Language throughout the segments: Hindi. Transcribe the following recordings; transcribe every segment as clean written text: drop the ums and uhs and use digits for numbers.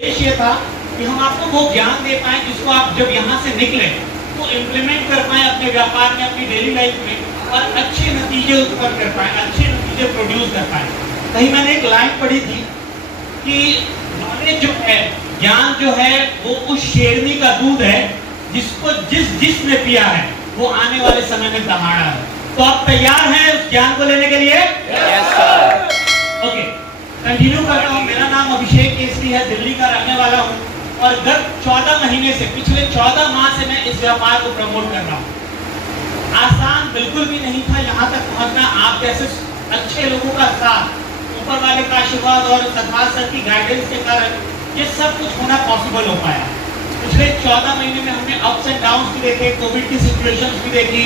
उद्देश्य ये था कि हम आपको वो ज्ञान दे पाए जिसको आप जब यहाँ से निकले तो इम्प्लीमेंट कर पाए अपने व्यापार में, अपनी डेली लाइफ में, और अच्छे नतीजे उत्पन्न कर पाए, अच्छे नतीजे प्रोड्यूस कर पाए। कहीं मैंने एक लाइन पढ़ी थी कि नॉलेज जो है, ज्ञान जो है, वो उस शेरनी का दूध है जिसको जिसने पिया है वो आने वाले समय में दहाड़ा है। तो आप तैयार हैं उस ज्ञान को लेने के लिए? Yes sir. ओके, कंटिन्यू कर रहा हूँ। मेरा नाम अभिषेक केसरी है, दिल्ली का रहने वाला हूँ और गत 14 महीने से, पिछले 14 माह से मैं इस व्यापार को प्रमोट कर रहा हूँ। आसान बिल्कुल भी नहीं था यहाँ तक पहुँचना। आप जैसे अच्छे लोगों का साथ, ऊपर वाले का आशीर्वाद और सदभाव सर की गाइडेंस के कारण ये सब कुछ होना पॉसिबल हो पाया। पिछले 14 महीने में हमने अप्स एंड डाउन्स भी देखे, कोविड की सिचुएशंस भी देखी।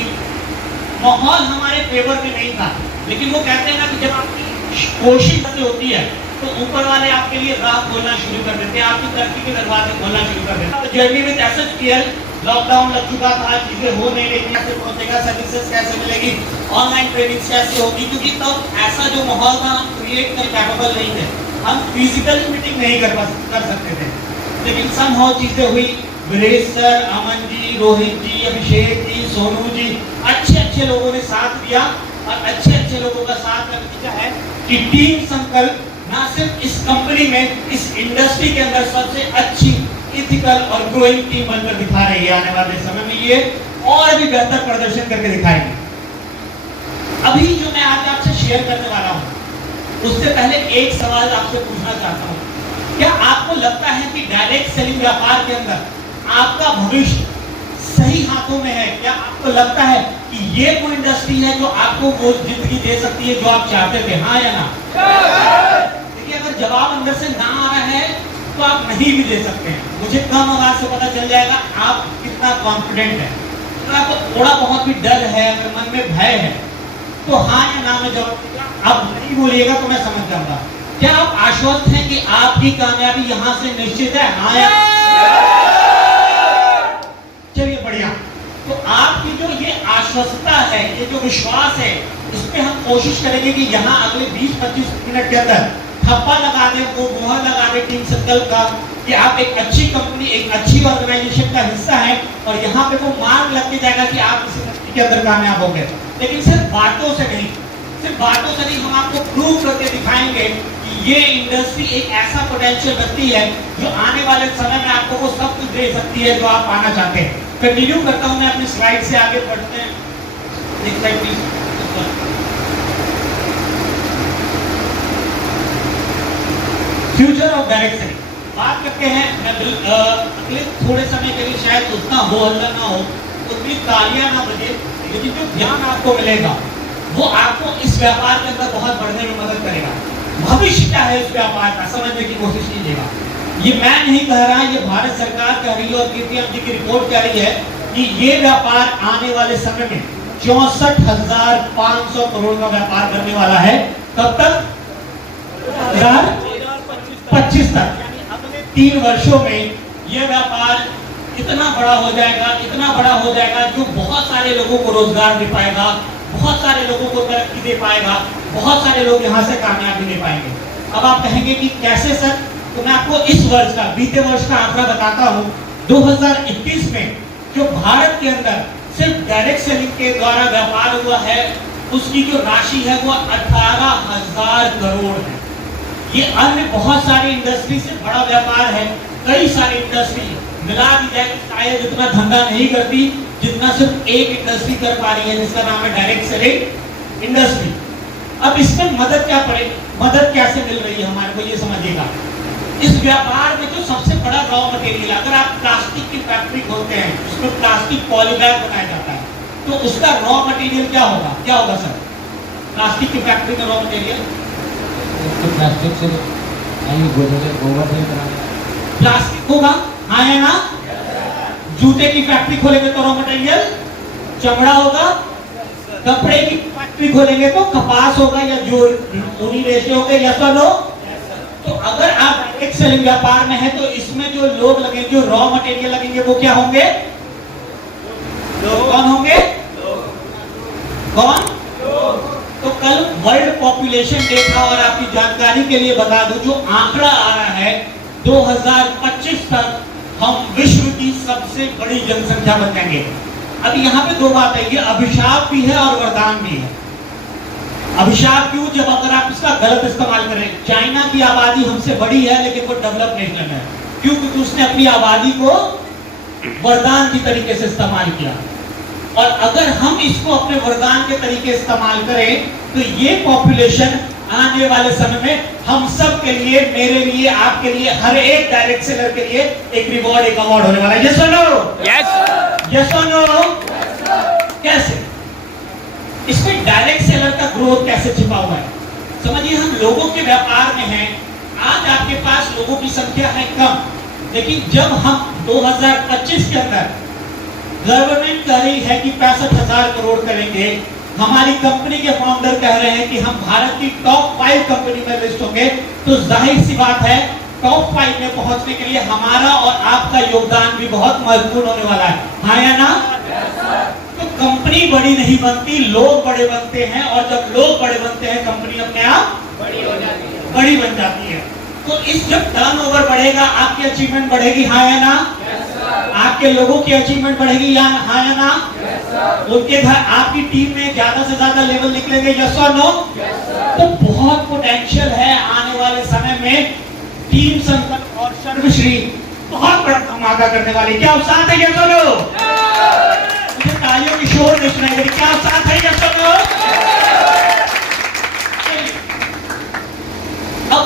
माहौल हमारे फेवर में नहीं था, लेकिन वो कहते हैं ना कि जब आपकी कोशिश होती है तो ऊपर वाले आपके लिए राह खोलना शुरू कर देते हैं, आपकी तरक्की के दरवाजे खोलना शुरू कर देते हैं। Journey with asset care, lockdown लग चुका था, चीजें हो नहीं रही, कैसे पहुंचेगा, सर्विसेज कैसे मिलेगी, ऑनलाइन ट्रेनिंग कैसे होगी, क्योंकि तब ऐसा जो माहौल था हम क्रिएट कर कैपेबल नहीं थे, हम फिजिकल मीटिंग नहीं कर सकते थे। लेकिन समहाउ चीजें हुई। वीरेश सर, अमन जी, रोहित जी, अभिषेक जी, सोनू जी, अच्छे लोगों ने साथ दिया और अच्छे लोगों का साथ का नतीजा है कि टीम संकल्प ना सिर्फ इस कंपनी में, इस इंडस्ट्री के अंदर सबसे अच्छी इथिकल और ग्रोइंग टीम बनकर दिखा रही है। आने वाले समय में ये और भी बेहतर प्रदर्शन करके दिखाएंगे। अभी जो मैं आज आपसे शेयर करने वाला हूं, उससे पहले एक सवाल आपसे पूछना चाहता हूं। क्या आपको लगता है कि डायरेक्ट सेलिंग व्यापार के अंदर आपका भविष्य सही हाथों में है? क्या आपको लगता है कि ये वो इंडस्ट्री है जो आपको वो जिंदगी दे सकती है जो आप चाहते थे? हाँ या ना? देखिए, अगर जवाब अंदर से ना आ रहा है तो आप नहीं भी दे सकते हैं। मुझे कम आवाज से पता चल जाएगा आप कितना कॉन्फिडेंट है। अगर आपको थोड़ा बहुत भी डर है, अगर मन में भय है, तो हाँ या ना में जवाब देगा। आप नहीं बोलिएगा तो मैं समझ जाऊंगा। क्या आप आश्वस्त हैं कि आपकी कामयाबी यहां से निश्चित है? हाँ या? चलिए, बढ़िया। तो आपकी जो ये आश्वस्तता है, ये जो विश्वास है, इस पे हम कोशिश करेंगे कि यहाँ अगले 20-25 मिनट के अंदर थप्पा लगा दें, वो मुहर लगा दें टीम संकल्प का कि आप एक अच्छी कंपनी, एक अच्छी ऑर्गेनाइजेशन का हिस्सा है और यहाँ पे वो मार्ग लग के जाएगा कि आप इस इंडस्ट्री के अंदर कामयाब हो गए। लेकिन सिर्फ बातों से नहीं, हम आपको प्रूव करके दिखाएंगे कि ये इंडस्ट्री एक ऐसा पोटेंशियल रखती है जो आने वाले समय में आपको वो सब कुछ दे सकती है जो आप पाना चाहते हैं। कंटिन्यू करता हूं मैं अपनी स्लाइड से, आगे बढ़ते हैं। Next slide please. Future of direct selling बात करते हैं। मैं अगले थोड़े समय के लिए शायद उतना हो हल्ला ना हो, उतनी तालियां ना बजे, लेकिन जो ज्ञान आपको मिलेगा वो आपको इस व्यापार के अंदर बहुत बढ़ने में मदद करेगा। भविष्य क्या है इस व्यापार का, समझने की कोशिश कीजिएगा। ये मैं नहीं कह रहा, ये भारत सरकार कह रही है और KPM जी की रिपोर्ट कह रही है कि ये व्यापार आने वाले समय में 64,500 करोड़ का व्यापार करने वाला है। कब तक? 2025 तक, यानी अगले 3 वर्षों में ये व्यापार इतना बड़ा हो जाएगा जो बहुत सारे लोगों को रोजगार दे पाएगा, बहुत सारे लोगों को तरक्की दे पाएगा, बहुत सारे लोग यहाँ से कामयाबी ले पाएंगे। अब आप कहेंगे कि कैसे सर? तो मैं आपको इस वर्ष का, बीते वर्ष का आंकड़ा बताता हूँ। 2021 में जो भारत के अंदर सिर्फ डायरेक्ट सेलिंग के द्वारा व्यापार हुआ है, उसकी जो राशि है वो 18,000 करोड़ है। ये अन्य बहुत सारी इंडस्ट्री से बड़ा व्यापार है। कई सारी इंडस्ट्री मिला दी जाए शायद इतना धंधा नहीं करती जितना सिर्फ एक इंडस्ट्री कर पा रही है, जिसका नाम है डायरेक्ट सेलिंग इंडस्ट्री। अब इसमें मदद कैसे मिल रही है हमारे को, ये समझिएगा। इस व्यापार में जो सबसे बड़ा रॉ मटेरियल, अगर आप प्लास्टिक की फैक्ट्री खोलते हैं, उसमें प्लास्टिक पॉलीबैग बनाया जाता है, तो उसका रॉ मटेरियल क्या होगा सर? प्लास्टिक की फैक्ट्री का रॉ मटेरियल प्लास्टिक से गोबर से प्लास्टिक होगा, हाँ या ना? जूते की फैक्ट्री खोलेंगे तो रॉ मटेरियल चमड़ा होगा, कपड़े की फैक्ट्री खोलेंगे तो कपास होगा या जो ऊनी रेशे होंगे, या तो लो। तो अगर आप डायरेक्ट सेलिंग व्यापार में है तो इसमें जो लोग लगेंगे, जो रॉ मटेरियल लगेंगे, वो क्या होंगे? कौन होंगे? कौन? तो कल वर्ल्ड पॉपुलेशन डे था और आपकी जानकारी के लिए बता दूं, जो आंकड़ा आ रहा है 2025 तक हम विश्व की सबसे बड़ी जनसंख्या बन जाएंगे। अब यहाँ पे दो बात है, ये अभिशाप भी है और वरदान भी है। अभिशाप क्यों? जब अगर आप इसका गलत इस्तेमाल करें। चाइना की आबादी हमसे बड़ी है लेकिन वो डेवलप नेशन है। क्यों? क्योंकि उसने अपनी आबादी को वरदान की तरीके से इस्तेमाल किया। और अगर हम इसको अपने वरदान के तरीके इस्तेमाल करें तो ये पॉपुलेशन आने वाले समय में हम सब के लिए, मेरे लिए, आपके लिए, हर एक डायरेक्ट सेलर के लिए एक रिवॉर्ड, एक अवार्ड होने वाला है। यस और नो? यस और नो? कैसे? इसमें डायरेक्ट सेलर का ग्रोथ कैसे छिपा हुआ है? समझिए, हम लोगों के व्यापार में हैं। आज आपके पास लोगों की संख्या है कम, लेकिन जब हम 2025 के अंदर गवर्नमेंट कह रही है कि 65,000 करोड़ करेंगे, हमारी कंपनी के फाउंडर कह रहे हैं कि हम भारत की टॉप 5 कंपनी में लिस्ट होंगे, तो जाहिर सी बात है टॉप 5 में पहुंचने के लिए हमारा और आपका योगदान भी बहुत महत्वपूर्ण होने वाला है। हाँ या ना? तो कंपनी बड़ी नहीं बनती, लोग बड़े बनते हैं, और जब लोग बड़े बनते हैं कंपनी अपने आप बड़ी बन जाती है। तो इस जब टर्नओवर बढ़ेगा, आपकी अचीवमेंट बढ़ेगी। हाँ या ना? आपके लोगों की अचीवमेंट बढ़ेगी या हाँ या ना? उनके घर, आपकी टीम में ज्यादा से ज्यादा लेवल निकलेंगे। यस और नो? तो बहुत पोटेंशियल है आने वाले समय में। टीम संकट और सर्वश्री बहुत बड़ा धमाका करने वाली। क्या साथ है? यस और नो? मुझे तालियों की शोर नहीं सुनाई दे रही। क्या साथ है? यस और नो? अब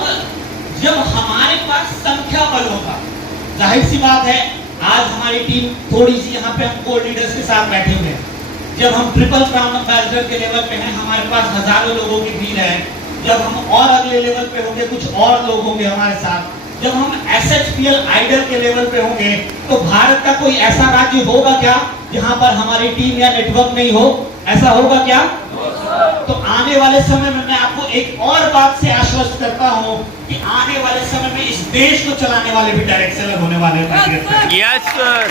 जब हमारे पास संख्या बल होगा, जाहिर सी बात है आज हमारी टीम थोड़ी सी, यहाँ पे हम कोर लीडर्स के साथ बैठे हुए हैं। जब हम ट्रिपल क्राउन एम्बेसडर के लेवल पे हैं, हमारे पास हजारों लोगों की भीड़ है। जब हम और अगले लेवल पे होंगे, कुछ और लोग होंगे हमारे साथ। जब हम SHPL आइडल के लेवल पे होंगे, तो भारत का कोई ऐसा राज्य होगा क्या जहां पर हमारी टीम या नेटवर्क नहीं हो? ऐसा होगा क्या? तो आने वाले समय में मैं आपको एक और बात से आश्वस्त करता हूं कि आने वाले समय में इस देश को चलाने वाले भी डायरेक्ट सेलर होने वाले हैं। Yes sir.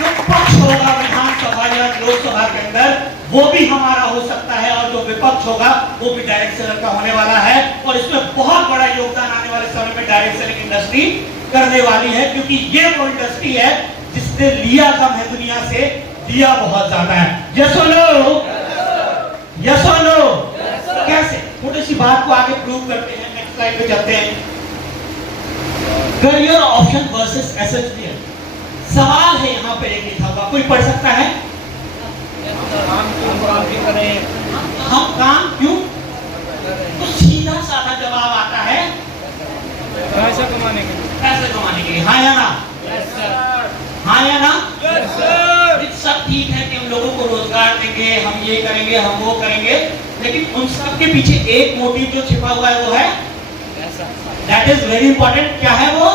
जो पक्ष होगा विधानसभा या लोकसभा के अंदर, वो भी हमारा हो सकता है, और जो विपक्ष होगा वो भी डायरेक्ट सेलर का होने वाला है। और इसमें बहुत बड़ा योगदान आने वाले समय में डायरेक्ट सेलिंग इंडस्ट्री करने वाली है, क्योंकि ये वो इंडस्ट्री है जिसने लिया कम है, दुनिया से दिया बहुत ज्यादा है। यस और नो? यस और नो? कैसे? थोड़ी सी बात को आगे प्रूव करते हैं। नेक्स्ट स्लाइड पे चलते हैं। Career option versus SHPL। सवाल है यहाँ पे एक लिखा हुआ, कोई पढ़ सकता है? हम काम क्यों? तो सीधा साधा जवाब आता है, पैसा कमाने के लिए। पैसे कमाने के लिए। हाँ या ना? हाँ या ना? सब ठीक है कि हम लोगों को रोजगार देंगे, हम ये करेंगे, हम वो करेंगे, लेकिन उन सब के पीछे एक मोटिव जो छिपा हुआ है वो है दैट इज वेरी इंपॉर्टेंट। क्या है वो?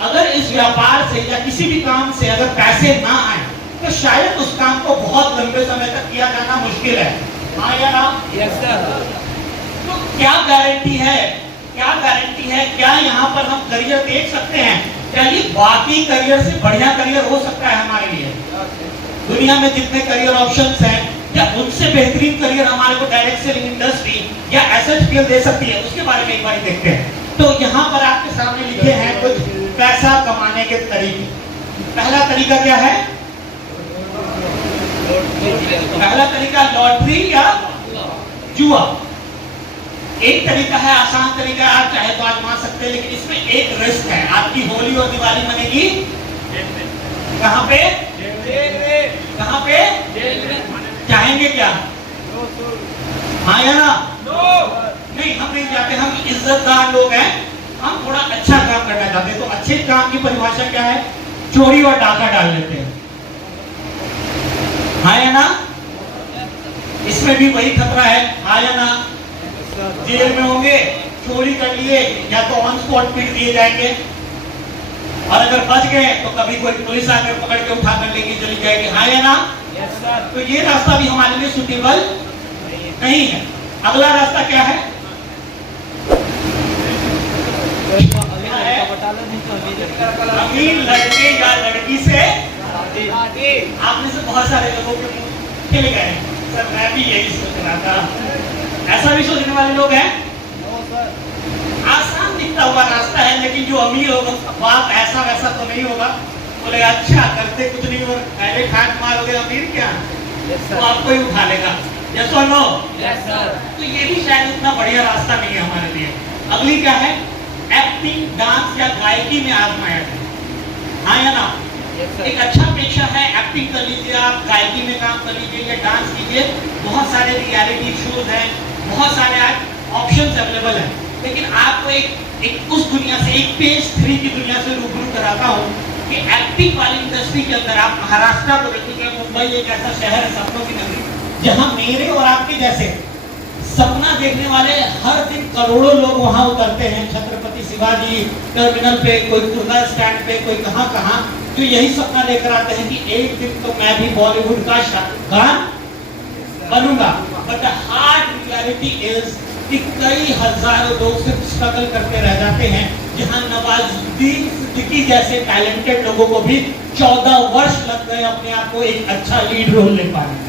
अगर इस व्यापार से या किसी भी काम से अगर पैसे ना आए तो शायद उस काम को बहुत लंबे समय तक किया जाना मुश्किल है। हाँ या ना? तो क्या गारंटी है, क्या गारंटी है, क्या यहाँ पर हम करियर देख सकते हैं? क्या ये बाकी करियर से बढ़िया करियर हो सकता है हमारे लिए? दुनिया में जितने करियर ऑप्शंस हैं, क्या उनसे बेहतरीन करियर हमारे को डायरेक्ट सेलिंग इंडस्ट्री या SHPL दे सकती है? उसके बारे में एक बार देखते हैं। तो यहाँ पर आपके सामने लिखे हैं कुछ पैसा कमाने के तरीके। पहला तरीका क्या है? पहला तरीका लॉटरी या जुआ। एक तरीका है, आसान तरीका, आप चाहे तो आजमा सकते हैं, लेकिन इसमें एक रिस्क है। आपकी होली और दिवाली मनेगी कहाँ पे? कहाँ पे? चाहेंगे क्या? हाँ या ना? नहीं, हम नहीं चाहते। हम इज्जतदार लोग हैं, हम थोड़ा अच्छा काम करना चाहते हैं। तो अच्छे काम की परिभाषा क्या है? चोरी और डाका डाल लेते हैं। हाँ या ना? इसमें भी वही खतरा है। हाँ या ना? जेल में होंगे, चोरी कर लिए या तो ऑन स्पॉट पीट दिए जाएंगे, और अगर बच गए तो कभी कोई पुलिस आकर पकड़ के उठा कर लेके चली जाएगी। हाँ या ना? तो ये रास्ता भी हमारे लिए सुटेबल नहीं है। अगला रास्ता क्या है? अमीर लड़के या लड़की से आपने से बहुत सारे लोगों के चले गए। सर मैं भी यही सोच रहा था। ऐसा भी सोचने वाले लोग हैं। आसान दिखता टूटा हुआ रास्ता है, लेकिन जो अमीर होगा वो आप ऐसा वैसा तो नहीं होगा। बोले अच्छा करते कुछ नहीं, और पहले खाट मारोगे अमीर क्या, तो आपको ही उठा लेगा। यस और नो? Yes sir. तो ये भी शायद इतना बढ़िया रास्ता नहीं है हमारे लिए। अगली क्या है? एक्टिंग, डांस या गायकी में आजमाया जाए। हाँ या ना? एक अच्छा पेशा है, एक्टिंग कर लीजिए आप, गायकी में काम कर लीजिए या डांस कीजिए। बहुत सारे रियलिटी शोज हैं, बहुत सारे ऑप्शंस अवेलेबल हैं। लेकिन आपको एक उस दुनिया से, एक पेज 3 की दुनिया से रूबरू कराता हूँ कि एक्टिंग वाली इंडस्ट्री के अंदर आप महाराष्ट्र को देखिए। मुंबई एक ऐसा शहर है, सपनों की नगरी, जहां मेरे और आपके जैसे सपना देखने वाले हर दिन करोड़ों लोग वहां उतरते हैं। छत्रपति शिवाजी टर्मिनल पे, कोई कुर्ला स्टैंड पे, कोई कहां, जो यही सपना लेकर आते हैं कि एक दिन तो मैं भी बॉलीवुड का शाहरुख खान बनूंगा। But the hard reality is कि कई हजारों लोग सिर्फ स्ट्रगल करते रह जाते हैं। जहां नवाजुद्दीन सिद्दीकी जैसे टैलेंटेड लोगों को भी 14 वर्ष लग गए अपने आप को एक अच्छा लीड रोल ले पाने में।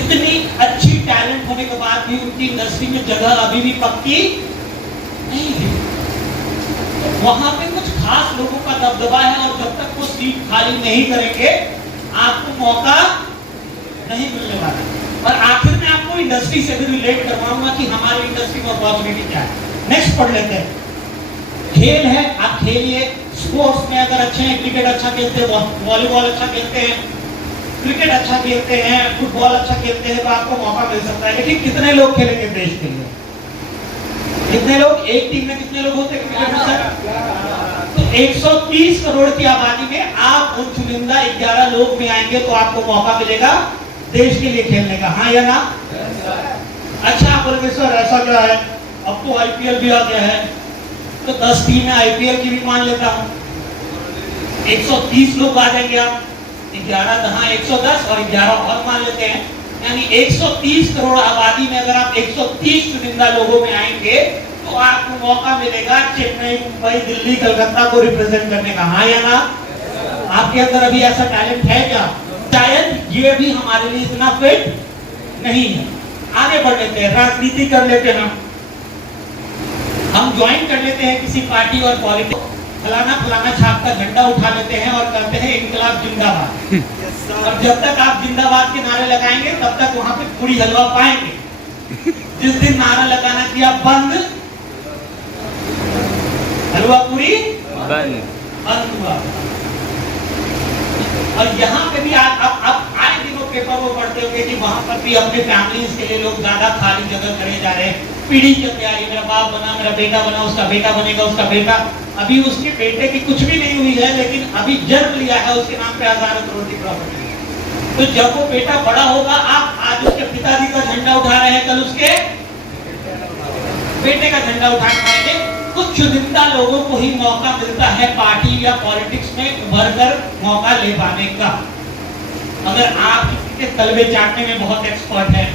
इतनी अच्छी टैलेंट होने के बाद भी उनकी इंडस्ट्री में जगह अभी भी पक्की नहीं है। वहां पे कुछ खास लोगों का दबदबा है, और जब तक वो सीट खाली नहीं करेंगे आपको मौका नहीं मिलने वाला। और आखिर में आपको इंडस्ट्री से भी रिलेट करवाऊंगा कि हमारी इंडस्ट्री में अपॉर्चुनिटी क्या है। नेक्स्ट पढ़ लेते हैं। खेल है, आप खेलिए। स्पोर्ट्स में अगर अच्छे हैं, क्रिकेट अच्छा खेलते हैं, वॉलीबॉल अच्छा खेलते हैं, क्रिकेट अच्छा खेलते हैं, फुटबॉल अच्छा खेलते हैं, तो आपको मौका मिल सकता है। लेकिन कितने लोग खेलेंगे देश के लिए? कितने लोग? एक टीम में कितने लोग होते हैं क्रिकेट में सर? तो 130 करोड़ की आबादी में आप उन चुनिंदा 11 लोग में आएंगे तो आपको मौका मिलेगा देश के लिए खेलने का। हाँ या ना? अच्छा, आप बोलेंगे सर ऐसा क्या है, अब तो आईपीएल भी आ गया है, तो 10 टीमें आईपीएल की भी मान लेता हूँ, 130 लोग आ जाएंगे। आप 11 दहां 110 और 11 और मान लेते हैं, यानी 130 करोड़ आबादी में अगर आप 130 चुनिंदा लोगों में आएंगे तो आपको मौका मिलेगा चेन्नई, मुंबई, दिल्ली, कलकत्ता को रिप्रेजेंट करने का। हाँ या ना? आपके अंदर अभी ऐसा टैलेंट है क्या? शायद ये भी हमारे लिए इतना फिट नहीं है। आगे बढ़ लेते हैं, राजनीति कर लेते हैं। हम ज्वाइन कर लेते हैं किसी पार्टी और पॉलिटिक्स, फलाना छाप का झंडा उठा लेते हैं और करते हैं इनकलाब जिंदाबाद। और जब तक आप जिंदाबाद के नारे लगाएंगे तब तक वहां पे पूरी हलवा पाएंगे। जिस दिन नारा लगाना किया बंद, हलवा पूरी बंद हुआ। और यहाँ पे भी आप आए दिनों पेपर वो पढ़ते होंगे कि वहां पर भी अपने फैमिलीज के लिए लोग ज्यादा खाली जगह करे जा रहे हैं। पीढ़ी की तैयारी, मेरा बाप बना, मेरा बेटा बना, उसका बेटा बनेगा, उसका बेटा। अभी उसके बेटे की कुछ भी नहीं हुई है, लेकिन अभी जन्म लिया है, उसके नाम पे हजारों करोड़ की प्रॉपर्टी है। तो जब वो बेटा बड़ा होगा, आप आज उसके पिताजी का झंडा उठा रहे हैं, कल उसके बेटे का झंडा उठाने पाएंगे। कुछ चुनिंदा लोगों को ही मौका मिलता है पार्टी या पॉलिटिक्स में उभर कर मौका ले पाने का। अगर आप किसी के तलबे चाटने में बहुत एक्सपर्ट है,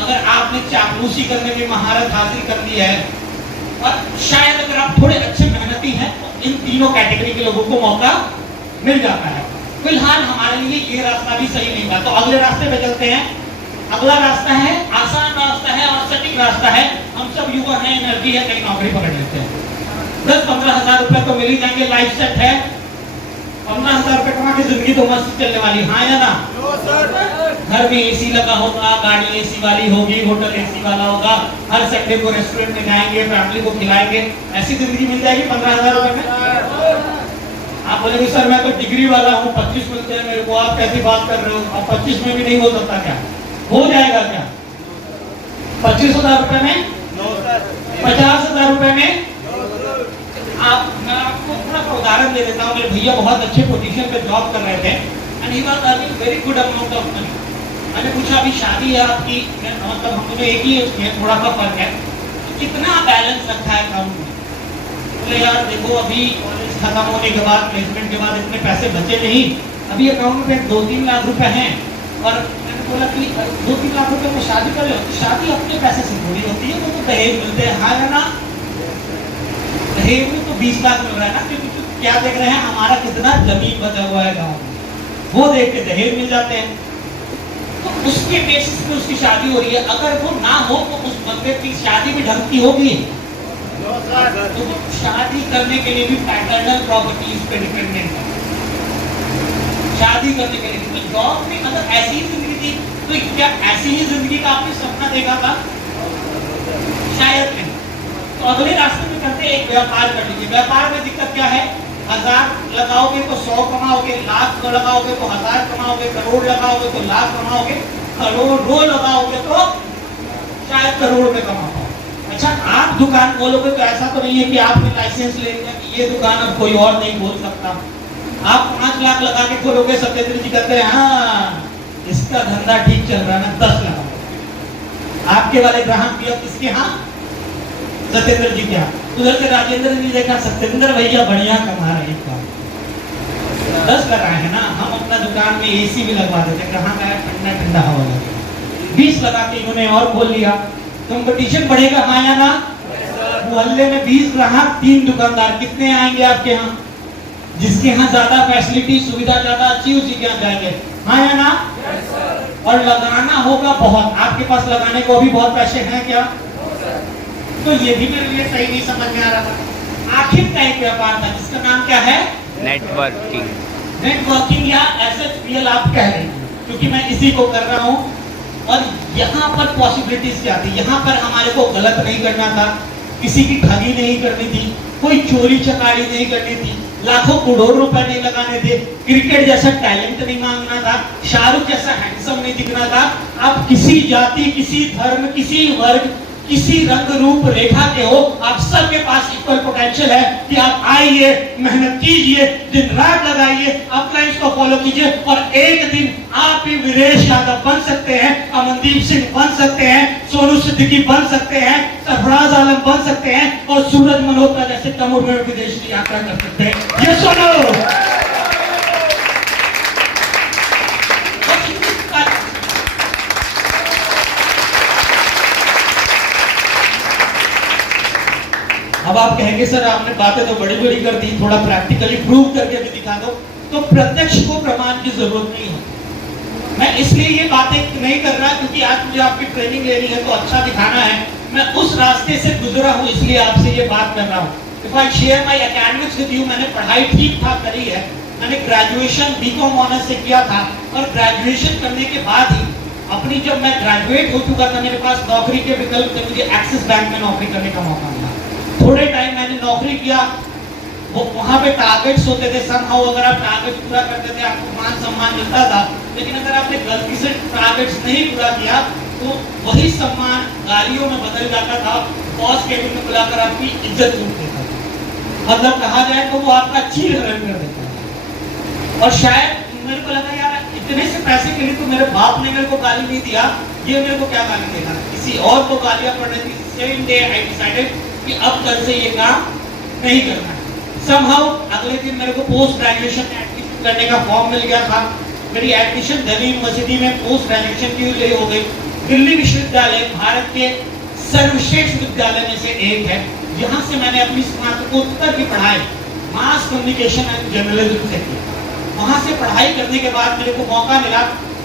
अगर आपने चापलूसी करने में महारत हासिल कर ली है, और शायद अगर आप थोड़े अच्छे मेहनती हैं, तो इन तीनों कैटेगरी के लोगों को मौका मिल जाता है। फिलहाल हमारे लिए ये रास्ता भी सही नहीं था, तो अगले रास्ते पे चलते हैं। अगला रास्ता है, आसान रास्ता है और सटीक रास्ता है। हम सब युवा हैं, एनर्जी है, कहीं नौकरी पकड़ लेते हैं। 10-15 हजार रुपए तो मिल ही जाएंगे, लाइफ सेट है। 15 हजार रुपए कमा के जिंदगी तो मस्त चलने वाली। हाँ या ना? घर में एसी लगा होगा, गाड़ी एसी वाली होगी, होटल एसी वाला होगा, हर संडे को रेस्टोरेंट में जाएंगे, फैमिली को खिलाएंगे। ऐसी जिंदगी मिल जाएगी 15 हजार रुपए में। आप बोलेंगे सर मैं तो डिग्री वाला हूँ, 25 मिलते हैं मेरे को, आप कैसी बात कर रहे हो? अब 25 में भी नहीं हो सकता क्या? हो जाएगा क्या? 25,000 रुपए में? 50,000 रुपए में? मैं आपको थोड़ा सा उदाहरण दे देता हूँ। मेरे भैया बहुत अच्छे पोजीशन पे जॉब कर रहे थे, and he was earning very good amount of money. मैंने पूछा अभी शादी है आपकी, मतलब हम दोनों एक ही उसमें थोड़ा सा फर्क है, कितना बैलेंस रखा है अकाउंट में? बोले यार देखो अभी कॉलेज खत्म होने के बाद, प्लेसमेंट के बाद इतने पैसे बचे नहीं, अभी अकाउंट में 2-3 लाख रुपए हैं। और मैंने बोला कि 2-3 लाख रुपए में शादी कर लो। शादी अपने पैसे से थोड़ी होती है, वो तो दहेज मिलते हैं। हाँ है ना? दहेज में तो 20 लाख मिल रहा है ना, क्योंकि क्या देख रहे हैं, हमारा कितना जमीन बचा हुआ है गाँव में, वो देख के दहेज मिल जाते हैं। तो उसके बेसिस पे उसकी शादी हो रही है। अगर वो ना हो तो उस बंदे की शादी भी ढंग की होगी? तो शादी करने के लिए भी पैटर्नल प्रॉपर्टीज पे डिपेंडेंट है। शादी करने के लिए तो जॉब में मतलब ऐसी ही जिंदगी थी, तो क्या ऐसी ही जिंदगी का आपने सपना देखा था? शायद नहीं। तो अगले रास्ते में करते एक व्यापार कर लीजिए। व्यापार में दिक्कत क्या है? 1000 लगाओगे तो 100 कमाओगे, लाख लगाओगे तो 1000 कमाओगे, करोड़ लगाओगे तो लाख कमाओगे, करोड़ों लगाओगे तो शायद करोड़ में कमा पाओ। अच्छा, आप दुकान खोलोगे तो ऐसा तो नहीं है कि आपने लाइसेंस ले लिया कि ये दुकान अब कोई और नहीं खोल सकता। आप 5 लाख लगा के खोलोगे, सत्येंद्र जी कहते हैं हाँ इसका धंधा ठीक चल रहा है ना, 10 लाख। आपके वाले ग्राहक भी अब किसके यहाँ? सत्येंद्र जी क्या? उधर से राजेंद्र जी देखा सत्येंद्र भैया बढ़िया कमा रहे हैं, 10 लगाए हैं ना, हम अपना दुकान में एसी भी लगवा देते, कहाँ का ठंडा ठंडा हवा लगे। 20 लगा के इन्होंने और खोल लिया। कंपटीशन बढ़ेगा हाँ या ना? मोहल्ले में 20 ग्राहक, 3 दुकानदार, कितने आएंगे आपके यहाँ? जिसके यहाँ ज्यादा फैसिलिटी सुविधा ज्यादा अच्छी, उसी के यहाँ जाएंगे, हाँ या ना? और लगाना होगा बहुत। आपके पास लगाने को अभी बहुत पैसे हैं क्या? तो ये भी मेरे लिए सही नहीं समझ में आ रहा था। आखिर का एक व्यापार था जिसका नाम क्या है? नेटवर्किंग। नेटवर्किंग या एसएचपीएल आप कह रहे हैं, क्योंकि मैं इसी को कर रहा हूँ। और यहाँ पर पॉसिबिलिटीज क्या थी? यहाँ पर हमारे को गलत नहीं करना था, किसी की ठगी नहीं करनी थी, कोई चोरी चकारी नहीं करनी थी, लाखों करोड़ों रुपए नहीं लगाने थे, क्रिकेट जैसा टैलेंट नहीं मांगना था, शाहरुख जैसा हैंडसम नहीं दिखना था। आप किसी जाति, किसी धर्म, किसी वर्ग, किसी रंग रूप रेखा के हो, आप सबके पास इक्वल पोटेंशियल है कि आप आइए, मेहनत कीजिए, दिन रात लगाइए, अपना इसको फॉलो कीजिए और एक दिन आप भी वीरेश यादव बन सकते हैं, अमनदीप सिंह बन सकते हैं, सोनू सिद्दीकी बन सकते हैं, सरफराज आलम बन सकते हैं और सूरज मल्होत्रा जैसे तमिल में विदेश की यात्रा कर सकते हैं। ये सुनो, अब आप कहेंगे सर आपने बातें तो बड़ी बड़ी कर दी, थोड़ा प्रैक्टिकली प्रूव करके भी दिखा दो। तो प्रत्यक्ष को प्रमाण की जरूरत नहीं है। मैं इसलिए ये बातें नहीं कर रहा क्योंकि आज मुझे आपकी ट्रेनिंग लेनी है तो अच्छा दिखाना है। मैं उस रास्ते से गुजरा हूँ इसलिए आपसे ये बात कर रहा हूँ। If I share my academics with you, मैंने पढ़ाई ठीक ठाक करी है। मैंने ग्रेजुएशन बीकॉम ऑनर्स से किया था और ग्रेजुएशन करने के बाद ही अपनी जब मैं ग्रेजुएट हो चुका था, मेरे पास नौकरी के विकल्प थे, मुझे एक्सिस बैंक में नौकरी करने का मौका मिला। थोड़े टाइम मैंने नौकरी किया, वो वहाँ पे टारगेट्स होते थे, समहाउ अगर आप टारगेट्स पूरा करते थे आपको मान सम्मान मिलता था, लेकिन अगर आपने गलती से टारगेट्स नहीं पूरा किया तो वही सम्मान गालियों में बदल जाता था, बॉस केबिन में बुलाकर आपकी इज्जत लूट देता था। मतलब कहा जाए तो वो आपका चीर हरण कर देता था। और शायद मेरे को लगा यार इतने से पैसे के लिए तो मेरे बाप ने मेरे को गाली नहीं दिया, ये मेरे को क्या गाली देगा, किसी और को गालियां पड़ने थी। सेम डे आई डिसाइडेड कि अब कल से ये काम नहीं करना है। समहाउ अगले दिन मेरे को पोस्ट ग्रेजुएशन में एडमिशन करने का फॉर्म मिल गया था। मेरी एडमिशन दिल्ली यूनिवर्सिटी में पोस्ट ग्रेजुएशन के लिए हो गई। दिल्ली विश्वविद्यालय भारत के सर्वश्रेष्ठ विद्यालय में से एक है, जहाँ से मैंने अपनी स्नातकोत्तर की पढ़ाई मास कम्युनिकेशन एंड जर्नलिज्म से की। वहाँ से पढ़ाई करने के बाद मेरे को मौका मिला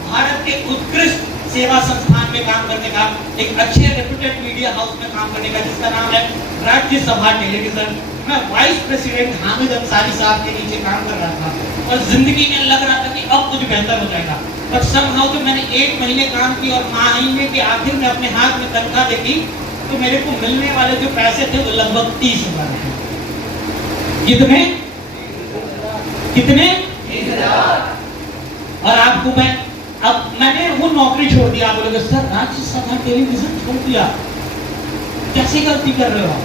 भारत के उत्कृष्ट सेवा संस्थान में काम करने का, एक अच्छे रेप्यूटेड मीडिया हाउस में काम करने का जिसका नाम है राज्यसभा टेलीविजन। मैं वाइस प्रेसिडेंट हामिद अंसारी साहब के नीचे काम कर रहा था और जिंदगी में लग रहा था कि अब कुछ बेहतर हो जाएगा। पर समहाउ जब मैंने 1 महीने काम की और महीने के आखिर में अपने हाथ में तनख्वाह देखी तो मेरे को मिलने वाले जो पैसे थे वो लगभग 30,000 थे। कितने? कितने? 30,000। और आपको मैं अब मैंने वो नौकरी छोड़ दिया। आप बोलोगे सर राज्यसभा टेलीविजन छोड़ दिया, कैसे गलती कर रहे हो?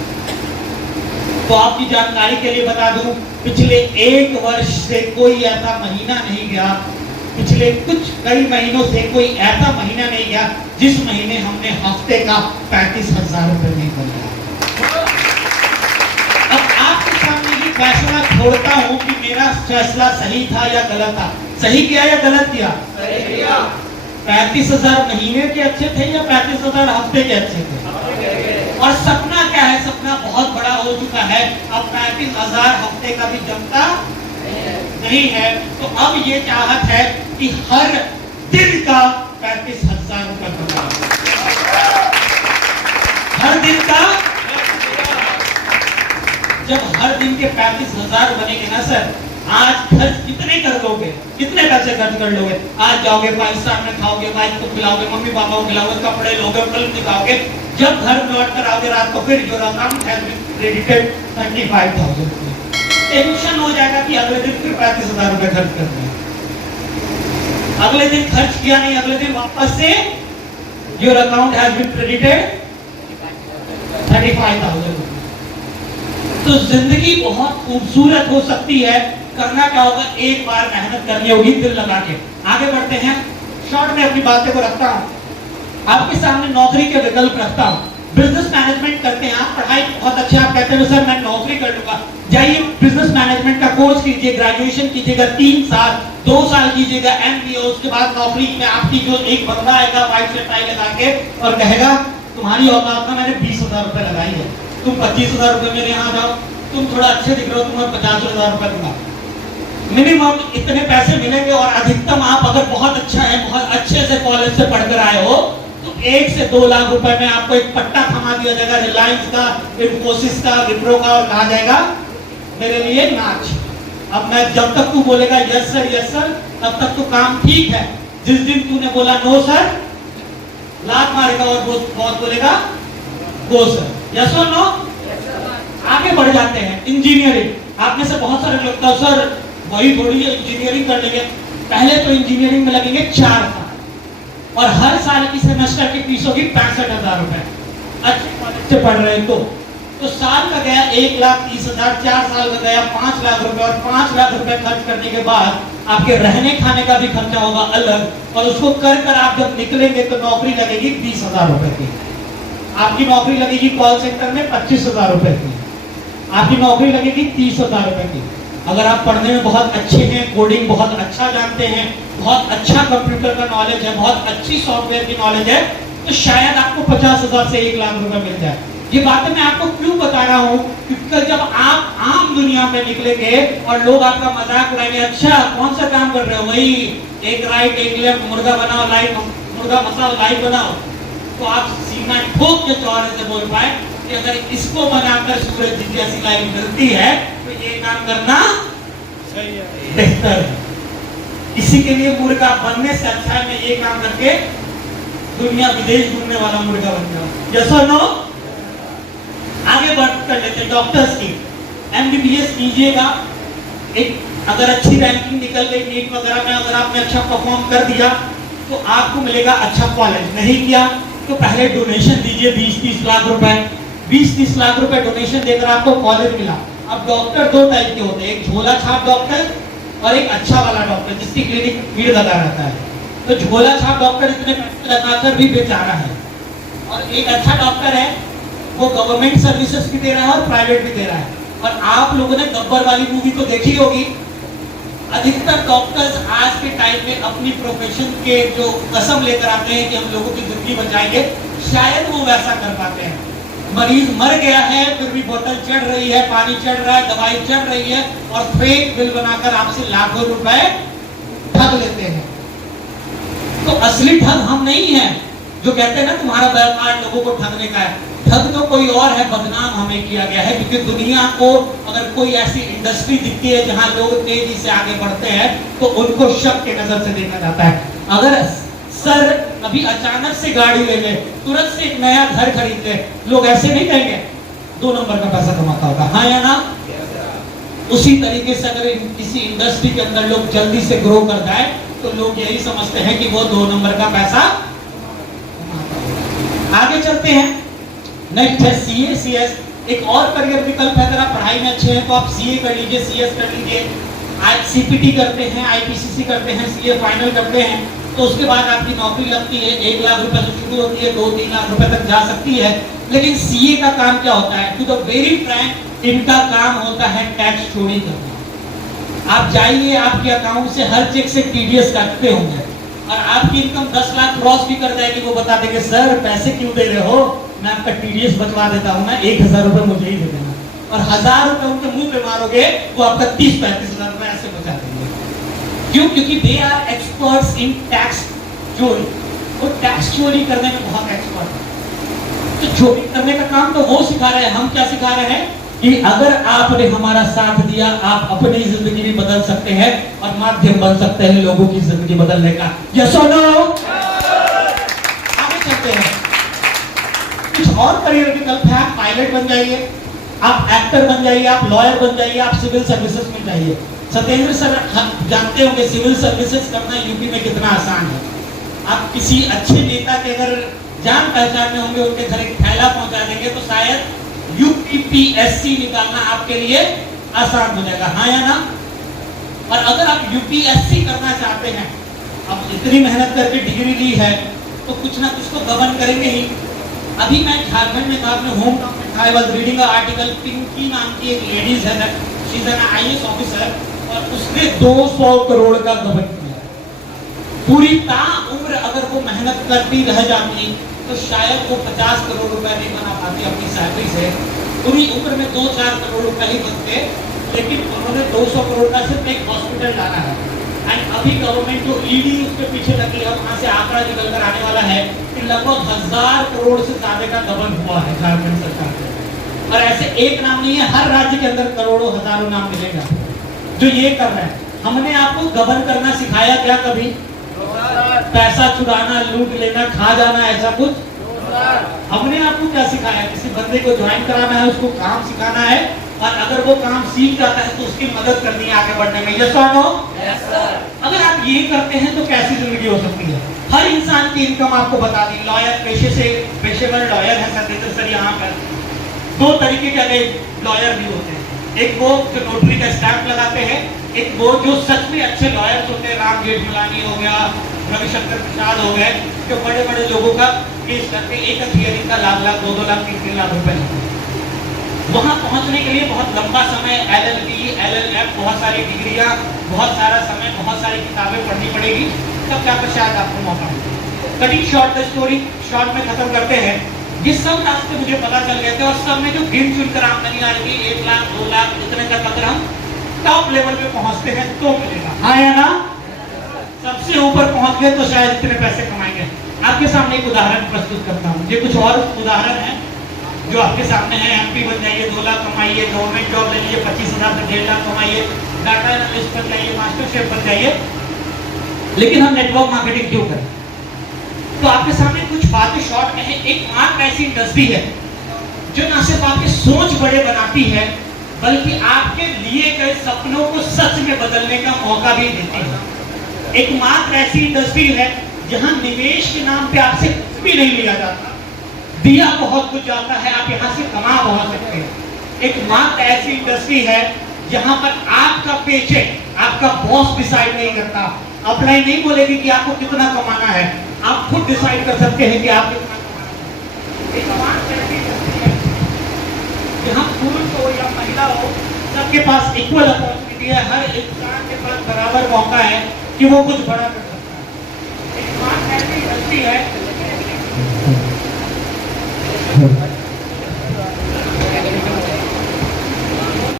तो आपकी जानकारी के लिए बता दूं, पिछले 1 वर्ष से कोई ऐसा महीना नहीं गया, पिछले कई महीनों से कोई ऐसा महीना नहीं गया जिस महीने हमने हफ्ते का 35,000 रुपए नहीं बनाया। अब आपके सामने ये फैसला छोड़ता हूं कि मेरा फैसला सही था या गलत था। सही किया या गलत किया? सही किया। 35,000 महीने के अच्छे थे या 35,000 हफ्ते के अच्छे थे? और सपना क्या है? सपना बहुत बड़ा हो चुका है। अब 35,000 हफ्ते का भी जमता नहीं है। तो अब ये चाहत है कि हर दिन का 35,000 रुपए कमाओ। हर दिन का जब हर दिन के 35,000 बनेंगे ना सर, आज खर्च कितने कर लोगे, कितने पैसे खर्च कर लोगे? आज जाओगे 5 स्टार में खाओगे, वाइफ को खिलाओगे, मम्मी पापा को खिलाओगे, कपड़े लोगे, फिल्म दिखाओगे, जब घर लौट कर आओगे रात को फिर your account has been credited 35,000 रुपए। टेंशन हो जाएगा कि अगले दिन फिर 35,000 रुपए खर्च करने हैं। अगले दिन खर्च किया नहीं, अगले दिन वापस से your account has been credited 35,000 रुपए। तो जिंदगी बहुत खूबसूरत हो सकती है। करना क्या होगा, एक बार मेहनत करनी होगी दिल लगा के। आगे बढ़ते हैं, शॉर्ट में अपनी बातें को रखता हूं, आपके सामने नौकरी के विकल्प रखता हूं। बिजनेस मैनेजमेंट करते हैं आप, पढ़ाई बहुत अच्छे, आप कहते हैं सर मैं नौकरी कर लूंगा, जाइए बिजनेस मैनेजमेंट का कोर्स कीजिए, ग्रेजुएशन कीजिएगा 3 साल, 2 साल कीजिएगा MBA, उसके बाद नौकरी में आपकी जो एक बंदा आएगा व्हाइट शर्ट टाई लगा के और कहेगा तुम्हारी औकात में मैंने 20,000 रुपए लगाई है, तुम 25,000 रुपए मेरे यहाँ जाओ, तुम थोड़ा अच्छे दिख रहे हो, तुम्हें 50,000 रुपए दूंगा। मिनिमम इतने पैसे मिलेंगे और अधिकतम आप अगर बहुत अच्छा है, बहुत अच्छे से कॉलेज से पढ़कर आए हो तो 1 से 2 लाख रुपए में आपको एक पट्टा थमा दिया जाएगा, रिलायंस का, इन्फोसिस का, विप्रो का, और कहा जाएगा मेरे लिए नाच। अब मैं जब तक तू बोलेगा यस सर तब तक तो काम ठीक है, जिस दिन तूने बोला नो सर, लात मारेगा और बहुत बोलेगा गो सर, यस और नो। आगे बढ़ जाते हैं, इंजीनियरिंग। आप में से बहुत सारे लोग तो सर वही थोड़ी है इंजीनियरिंग कर लेंगे, पहले तो इंजीनियरिंग में लगेंगे 4 साल और हर साल की सेमेस्टर की फीस होगी 65,000 रुपए, अच्छे कॉलेज से पढ़ रहे हैं तो साल का गया 1,30,000, 4 साल का गया 5 लाख रुपए, और 5 लाख रुपए खर्च करने के बाद आपके रहने खाने का भी खर्चा होगा अलग, और उसको कर आप जब निकलेंगे तो नौकरी लगेगी 20,000 रुपए की, आपकी नौकरी लगेगी कॉल सेंटर में 25,000 रुपए की, आपकी नौकरी लगेगी 30,000 रुपए की। अगर आप पढ़ने में बहुत अच्छे हैं, कोडिंग बहुत अच्छा जानते हैं, बहुत अच्छा कंप्यूटर का नॉलेज है, बहुत अच्छी सॉफ्टवेयर की नॉलेज है, तो शायद आपको 50,000 से 1 लाख रुपए मिल जाए। ये बातें मैं आपको क्यों बता रहा हूँ, क्योंकि जब आप आम दुनिया में निकलेंगे और लोग आपका मजाक उड़ाएंगे, अच्छा कौन सा काम कर रहे हो, वही एक राइट एक लेफ्ट, मुर्गा बनाओ लाइव, मुर्गा मसाओ लाइव बनाओ, तो आप सीना ठोक के चौड़े से बोल पाए कि अगर इसको बनाकर सूरज जी जैसी लाइफ मिलती है तो ये काम करना सही है, बेहतर है। इसी के लिए मुर्गा बनने से अच्छा है मैं ये काम करके दुनिया विदेश घूमने वाला मुर्गा बन जाऊं। यस और नो। आगे बढ़ कर लेते हैं डॉक्टर्स की। MBBS कीजिएगा, एक अगर अच्छी रैंकिंग निकल गई नीट वगैरह में, अगर आपने अच्छा परफॉर्म कर दिया तो आपको मिलेगा अच्छा कॉलेज। नहीं किया तो पहले डोनेशन दीजिए 20-30 लाख रुपए, 20-30 लाख रुपए डोनेशन देकर आपको कॉलेज मिला। अब डॉक्टर 2 टाइप के होते हैं, एक झोला छाप डॉक्टर और एक अच्छा वाला डॉक्टर जिसकी क्लिनिक भीड़ लगा रहता है। तो झोला छाप डॉक्टर इतने पैसे लगाकर भी बेचारा है, और एक अच्छा डॉक्टर है वो गवर्नमेंट सर्विसेज भी दे रहा है और प्राइवेट भी दे रहा है। और आप लोगों ने गब्बर वाली मूवी तो देखी होगी। अधिकतर डॉक्टर्स आज के टाइम में अपनी प्रोफेशन के जो कसम लेकर आते हैं कि हम लोगों की जिंदगी बचाएंगे, शायद वो वैसा कर पाते हैं। मरीज मर गया है फिर भी बोतल चढ़ रही है, पानी चढ़ रहा है, दवाई चढ़ रही है, और फेक बिल बनाकर आपसे लाखों रुपए ठग लेते हैं। तो असली ठग हम नहीं है जो कहते हैं ना तुम्हारा व्यापार लोगों को ठगने का है। ठग तो कोई और है, बदनाम हमें किया गया है, क्योंकि दुनिया को अगर कोई ऐसी इंडस्ट्री दिखती है जहां लोग तेजी से आगे बढ़ते हैं तो उनको शक के नजर से देखा जाता है। अगर सर अभी अचानक से गाड़ी ले ले, तुरंत से एक नया घर खरीद ले, लोग ऐसे नहीं कहेंगे 2 नंबर का पैसा कमाता होगा, हाँ या ना। उसी तरीके से अगर किसी इंडस्ट्री के अंदर लोग जल्दी से ग्रो कर जाए तो लोग यही समझते हैं कि वो 2 नंबर का पैसा। आगे चलते हैं, नेक्स्ट है CA CS। एक और करियर विकल्प है, अगर आप पढ़ाई में अच्छे हैं तो आप CA कर लीजिए, CS कर लीजिए, CPT करते हैं, IPCC करते हैं, CA फाइनल करते हैं, तो उसके बाद आपकी नौकरी लगती है। 1 लाख रुपए से शुरू होती है, 2-3 लाख रुपए तक जा सकती है। लेकिन CA का काम क्या होता है, टू द वेरी फ्रैंक, इनका काम होता है टैक्स चोरी करना। आप जाइए, आपके अकाउंट से हर चेक से TDS काटते होंगे और आपकी इनकम 10 लाख क्रॉस भी कर जाएगी, वो बता देंगे सर पैसे क्यों दे रहे हो, मैं आपका TDS बचवा देता हूँ ना, 1,000 रुपए मुझे ही दे देना, और 1,000 रुपए उनके मुंह पे मारोगे वो आपका 30-35 हजार रुपए ऐसे बचा देंगे। क्यों? क्योंकि they are experts in tax चोरी, वो टैक्स चोरी करने में बहुत एक्सपर्ट है। तो चोरी करने का काम तो वो सिखा रहे हैं, हम क्या सिखा रहे हैं, कि अगर आपने हमारा साथ दिया, आप अपनी जिंदगी भी बदल सकते हैं और माध्यम बन सकते हैं लोगों की जिंदगी बदलने का। यस और नो? आगे चलते हैं। कुछ और करियर विकल्प है। आप पायलट बन जाइए, आप एक्टर बन जाइए, आप लॉयर बन जाइए, आप सिविल सर्विसेज में जाइए। सत्येंद्र सर, हम जानते होंगे सिविल सर्विसेज करना यूपी में कितना आसान है। आप किसी अच्छे नेता के अगर जान पहचान में होंगे, उनके घर एक थैला पहुंचा देंगे तो शायद यूपीपीएससी निकालना आपके लिए आसान हो जाएगा। हाँ या ना? और अगर आप यूपीएससी करना चाहते हैं, अब इतनी मेहनत करके डिग्री ली है तो कुछ ना कुछ तो गवर्न करेंगे ही। अभी मैं झारखंड में था, अपने होम टाउन में था। I was reading a article, Pinky नाम की एक लेडीज है, she is an IAS officer, और उसने 200 करोड़ का गबन किया। पूरी ताउम्र अगर वो मेहनत करती रह जाती तो शायद वो 50 करोड़ रुपए नहीं बना पाती अपनी सैलरी से। पूरी उम्र में 2-4 करोड़ रुपए ही बनते, लेकिन उन्होंने 200 करोड़ का सिर्फ एक हॉस्पिटल डाला है। एंड अभी गवर्नमेंट जो ईडी उसके पीछे लगी है, वहां से आंकड़ा निकल कर आने वाला है कि लगभग 1000 करोड़ से ज्यादा का गबन हुआ है झारखंड सरकार का। और ऐसे एक नाम नहीं है, हर राज्य के अंदर करोड़ों हजारों नाम मिलेगा जो ये कर रहे हैं। हमने आपको गबन करना सिखाया क्या कभी? पैसा चुराना, लूट लेना, खा जाना, ऐसा कुछ? हमने आपको क्या सिखाया? किसी बंदे को ज्वाइन कराना है, उसको काम सिखाना है, और अगर वो काम सीख जाता है तो उसकी मदद करनी है आगे बढ़ने में। यस और नो? Yes sir. अगर आप ये करते हैं तो कैसी जिंदगी हो सकती है? हर इंसान की इनकम आपको बता दी। लॉयर पेशेवर लॉयर है सत्येंद्र सर यहाँ पर। 2 तरीके के लॉयर भी होते हैं। एक वो जो नोटरी का स्टैंप लगाते हैं, एक वो जो सच में अच्छे लॉयर्स होते हैं। राम जेठमलानी हो गया, रविशंकर प्रसाद हो गए, जो बड़े बड़े लोगों का केस करके एक हियरिंग का लाख, 2-2 लाख, 3-3 लाख रुपए लगते हैं। वहां पहुंचने के लिए बहुत लंबा समय, LLB, LLM, बहुत सारी डिग्रियां, बहुत सारा समय, बहुत सारी किताबें पढ़नी पड़ेगी, तब जाकर शायद आपको मौका मिले। Cutting short the story short में खत्म करते हैं। ये सब रास्ते मुझे पता चल गए थे और सब में जो गिन चुन कर आमदनी आ रही है 1 लाख 2 लाख इतने तक अगर हम टॉप लेवल पे पहुंचते हैं तो मिलेगा। हाँ या ना? सबसे ऊपर पहुंच गए तो शायद इतने पैसे कमाएंगे। आपके सामने एक उदाहरण प्रस्तुत करता हूँ। ये कुछ और उदाहरण है जो आपके सामने है। MP बन जाइए, 2 लाख कमाइए, गवर्नमेंट जॉब ले लीजिए, 25,000 से 1.5 लाख कमाइए, डाटा एनालिस्ट बन जाइए, मास्टर शेफ बन जाइए। लेकिन हम नेटवर्क मार्केटिंग क्यों करें? तो आपके सामने कुछ बातें शॉर्ट में है। एक मार्क ऐसी इंडस्ट्री है जो न सिर्फ आपकी सोच बड़े बनाती है, बल्कि आपके लिए गए सपनों को सच में बदलने का मौका भी देती है। एक मार्क ऐसी इंडस्ट्री है जहां निवेश के नाम पे आपसे कुछ भी नहीं लिया जाता, दिया बहुत कुछ जाता है, आप यहाँ से कमा बहुत सकते हैं। एक मार्क ऐसी इंडस्ट्री है जहां पर आपका पेचेक आपका बॉस डिसाइड नहीं करता, अपलाइन नहीं बोलेगी कि आपको कितना कमाना है, आप खुद डिसाइड कर सकते हैं कि आप कितना कमाना है। एक मार्क ऐसी इंडस्ट्री है जहां पुरुष हो या महिला हो, सबके पास इक्वल अपॉर्चुनिटी है। हर इंसान के पास बराबर मौका है कि वो कुछ बड़ा कर सकता है। एक मार्क ऐसी